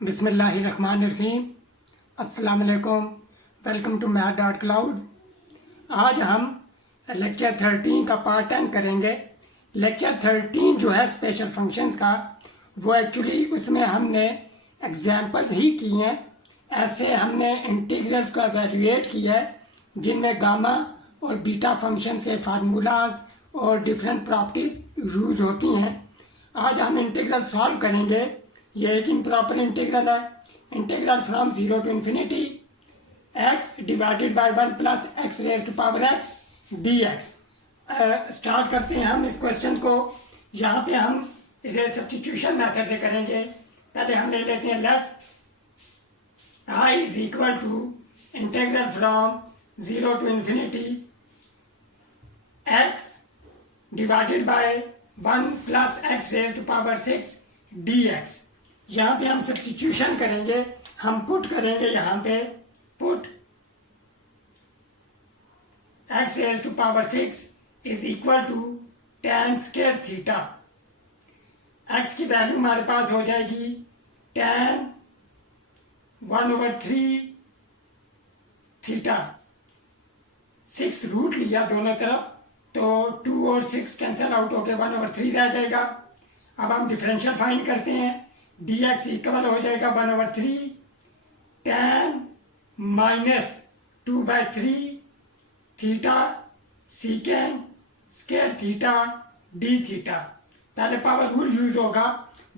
बिस्मिल्लाहिर्रहमानिर्रहीम। अस्सलाम वालेकुम। Welcome to math.cloud। आज हम लेक्चर 13 का पार्ट 10 करेंगे। लेक्चर 13 जो है स्पेशल फंक्शंस का, वो एक्चुअली उसमें हमने एग्जाम्पल्स ही किए हैं। ऐसे हमने इंटीग्रल्स को एवेल्यूएट किया है जिनमें गामा और बीटा फंक्शन के फार्मूलाज और डिफरेंट प्रॉपर्टीज यूज होती हैं। आज हम इंटीग्रल सॉल्व करेंगे। ये एक इम्प्रॉपर इंटीग्रल है। Integral from 0 to infinity x divided by 1 plus x raise to power x dx। Start करते हैं हम इस क्वेश्चन को। यहाँ पे हम इसे सब्स्टिट्यूशन मेथड से करेंगे। पहले हम ले लेते हैं left I is equal to integral from 0 to infinity x divided by 1 plus x raise to power 6 dx। यहाँ पे हम सब्स्टिट्यूशन करेंगे। हम पुट करेंगे यहाँ पे put x raise to power 6 is equal to tan square theta. X की value हमारे पास हो जाएगी tan 1/3 थीटा। 6 रूट लिया दोनों तरफ, तो 2 और 6 कैंसिल आउट होकर 1/3 रह जाएगा। अब हम डिफरेंशियल फाइंड करते हैं। dx इक्वल हो जाएगा 1/3 tan minus 2/3 theta secant square theta d theta. पहले पावर रूल यूज होगा।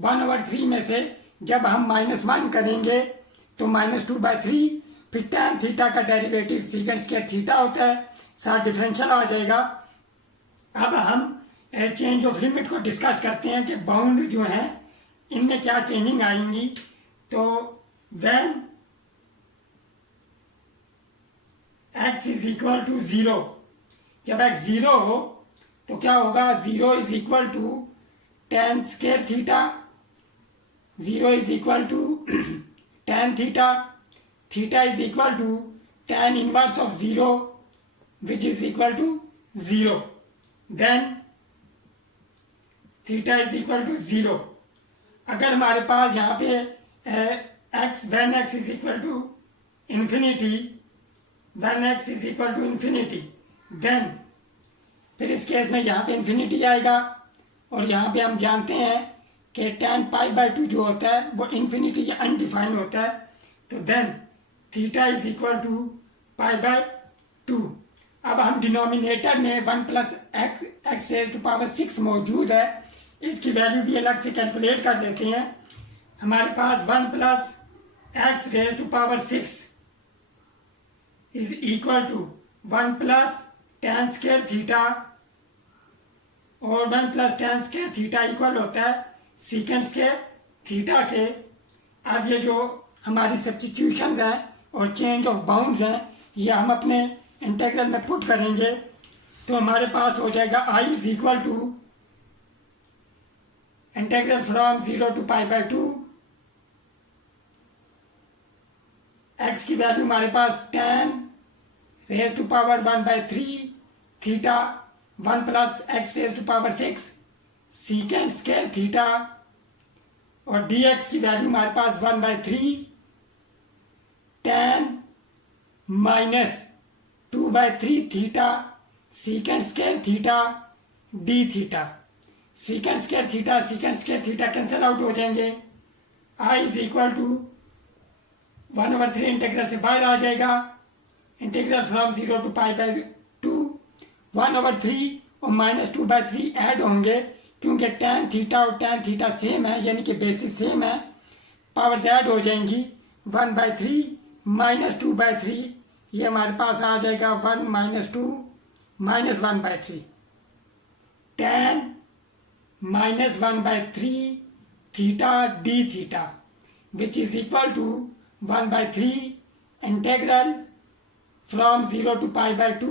1/3 में से जब हम -1 करेंगे तो -2/3, फिर tan थीटा का डेरिवेटिव सीकेंड स्क्वायर थीटा होता है, साथ डिफरेंशियल आ जाएगा। अब हम चेंज ऑफ लिमिट को डिस्कस करते हैं कि बाउंड जो है इनमें क्या चेंजिंग आएंगी। तो when x is equal to 0, जब x 0 हो तो क्या होगा? 0 is equal to tan square theta, 0 is equal to tan theta, theta is equal to tan inverse of 0 which is equal to 0। Then theta is equal to 0। अगर हमारे पास यहाँ पे x when x is equal to infinity, when x is equal to infinity, then फिर इस case में यहाँ पे इन्फिनिटी आएगा। और यहाँ पे हम जानते हैं कि tan π/2 जो होता है वो इन्फिनिटी या अनडिफाइंड होता है। तो then theta is equal to π/2। अब हम डिनोमिनेटर में 1 plus x raise to power 6 मौजूद है, इसकी वैल्यू भी अलग से कैलकुलेट कर लेते हैं। हमारे पास 1 plus x raise to power 6 is equal to 1 plus tan square theta, और 1 plus tan square theta equal होता है सीकेंड स्क्वायर थीटा के। अब ये जो हमारी सब्स्टिट्यूशंस हैं और चेंज ऑफ बाउंड्स हैं, ये हम अपने इंटीग्रल में पुट करेंगे। तो हमारे पास हो जाएगा I is equal to integral from 0 to π/2। x की वैल्यू हमारे पास tan raise to power 1/3 theta 1 plus x raise to power 6 secant square theta, और dx की वैल्यू हमारे पास 1/3 tan minus 2/3 theta secant square theta d theta. Secant square theta cancel out हो जाएंगे। I is equal to 1/3 integral से बाहर आ जाएगा। Integral from 0 to π/2, 1/3 और -2/3 ऐड होंगे क्योंकि tan थीटा और tan थीटा सेम है, यानी कि बेसिस सेम है। पावर्स ऐड हो जाएंगी। 1/3 -2/3, ये हमारे पास आ जाएगा 1 - 2 -1/3 tan -1/3 theta d theta which is equal to 1/3 integral from 0 to π/2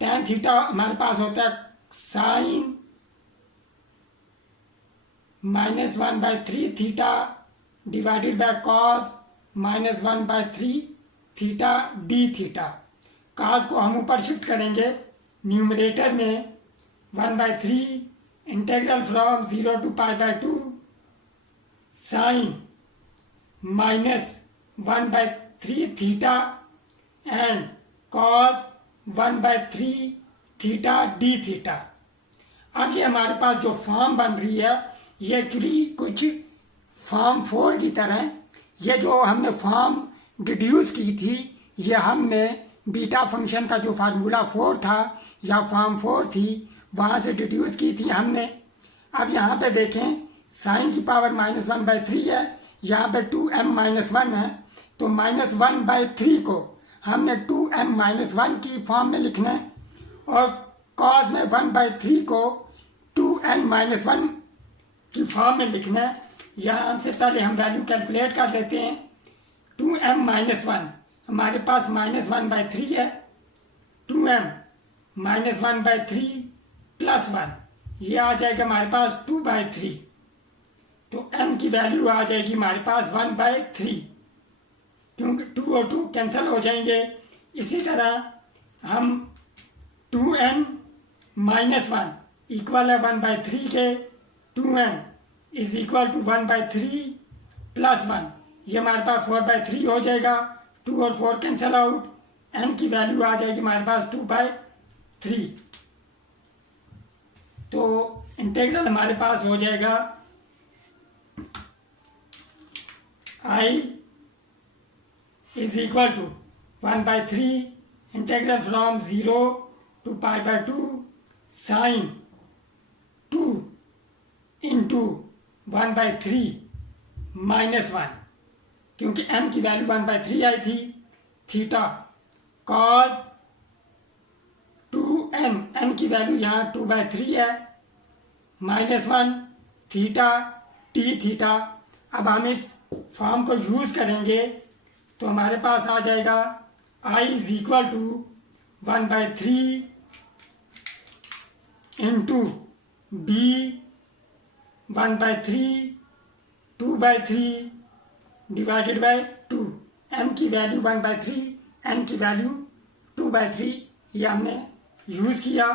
tan theta हमारे पास होता है sine -1/3 theta divided by cos -1/3 theta d theta. Cos को हम ऊपर शिफ्ट करेंगे न्यूमरेटर में। 1/3 integral from 0 to π/2 sine -1/3 theta and cos 1/3 theta d theta. अब ये हमारे पास जो फॉर्म बन रही है ये एक्चुअली कुछ फॉर्म 4 की तरह, ये जो हमने फॉर्म डिड्यूस की थी ये हमने बीटा फंक्शन का जो फार्मूला 4 था या फॉर्म 4 थी वहाँ से डिड्यूस की थी हमने। अब यहाँ पे देखें साइन की पावर -1/3 है, यहाँ पे 2m-1 है, तो -1/3 को हमने 2m-1 की फॉर्म में लिखना है और कॉस में 1/3 को 2n-1 की फॉर्म में लिखना है। यहाँ से पहले हम वैल्यू कैलकुलेट कर लेते हैं। 2m-1 हमारे पास -1/3 है, 2m-1/3 + 1 ये आ जाएगा हमारे पास 2/3, तो m की वैल्यू आ जाएगी हमारे पास 1/3 क्योंकि 2 और 2 कैंसिल हो जाएंगे। इसी तरह हम 2n-1 इक्वल है 1/3 के, 2n इज इक्वल टू 1/3 + 1 ये हमारे पास 4/3 हो जाएगा। 2 और 4 कैंसिल आउट, n की वैल्यू आ जाएगी हमारे पास 2/3। तो इंटीग्रल हमारे पास हो जाएगा I is equal to 1/3 integral from 0 to π/2 sine 2 into 1/3 -1 क्योंकि m की वैल्यू 1/3 आई थी, थीटा कॉस 2n n की वैल्यू यहाँ 2/3 है, -1 थीटा टी थीटा। अब हम इस फॉर्म को यूज़ करेंगे तो हमारे पास आ जाएगा I is equal to 1/3 into b 1/3 2/3 divided by 2। m की वैल्यू 1/3 n की वैल्यू 2/3 ये हमने यूज़ किया।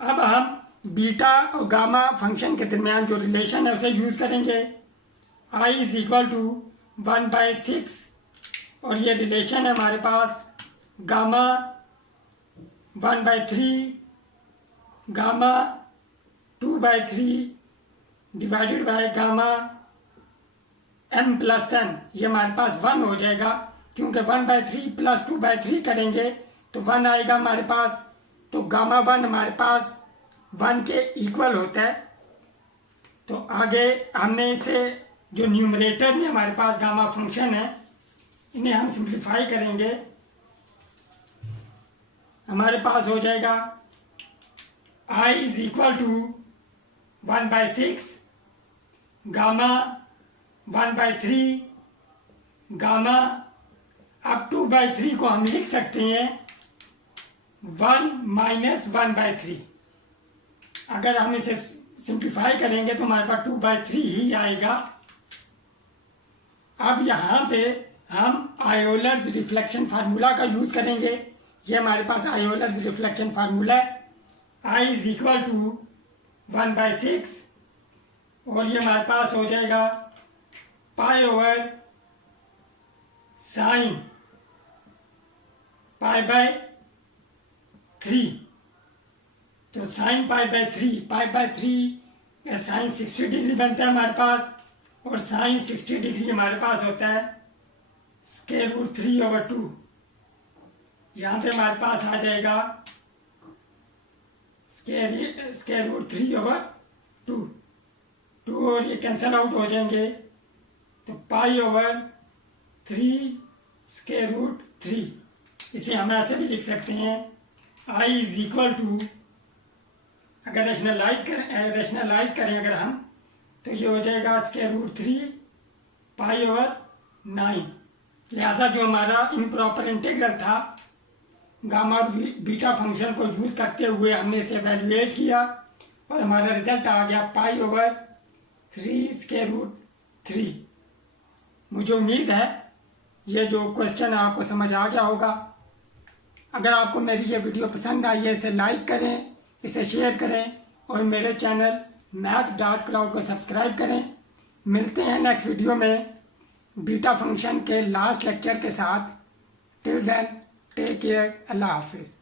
अब हम बीटा और गामा फंक्शन के दरमियान जो रिलेशन है उसे यूज़ करेंगे। I इज इक्वल टू 1/6 और ये रिलेशन है हमारे पास gamma 1/3 gamma 2/3 divided by gamma m + n ये हमारे पास 1 हो जाएगा क्योंकि 1/3 + 2/3 करेंगे तो 1 आएगा हमारे पास, तो गामा 1 हमारे पास 1 के इक्वल होता है। तो आगे हमने इसे जो न्यूमरेटर में हमारे पास गामा फंक्शन है इन्हें हम सिंप्लीफाई करेंगे। हमारे पास हो जाएगा I is equal to 1/6 gamma 1/3 gamma, अब 2/3 को हम लिख सकते हैं 1 - 1/3। अगर हम इसे सिंप्लीफाई करेंगे तो हमारे पास 2/3 ही आएगा। अब यहाँ पे हम आयोलर्स रिफ्लेक्शन फार्मूला का यूज़ करेंगे। ये हमारे पास आयोलर्स रिफ्लेक्शन फार्मूला है, I इज इक्वल टू 1/6 और ये हमारे पास हो जाएगा π/sin π/3। तो sin π/3 साइन 60 डिग्री बनता है हमारे पास और साइन 60 डिग्री हमारे पास होता है √3/2। यहाँ पे हमारे पास आ जाएगा √3/2, 2 और ये कैंसल आउट हो जाएंगे तो π/3 इसे हम ऐसे भी लिख सकते हैं I इज इक्वल टू, अगर रेशनलाइज करें अगर हम तो ये हो जाएगा √3 π/9। लिहाजा जो हमारा इम्प्रॉपर इंटीग्रल था गामा और बीटा फंक्शन को यूज़ करते हुए हमने इसे एवेल्यूएट किया और हमारा रिजल्ट आ गया π/3√3। मुझे उम्मीद है ये जो क्वेश्चन है आपको समझ आ गया होगा। अगर आपको मेरी ये वीडियो पसंद आई है इसे लाइक करें, इसे शेयर करें और मेरे चैनल math.cloud को सब्सक्राइब करें। मिलते हैं नेक्स्ट वीडियो में बीटा फंक्शन के लास्ट लेक्चर के साथ। टिल देन टेक केयर, अल्लाह हाफिज़।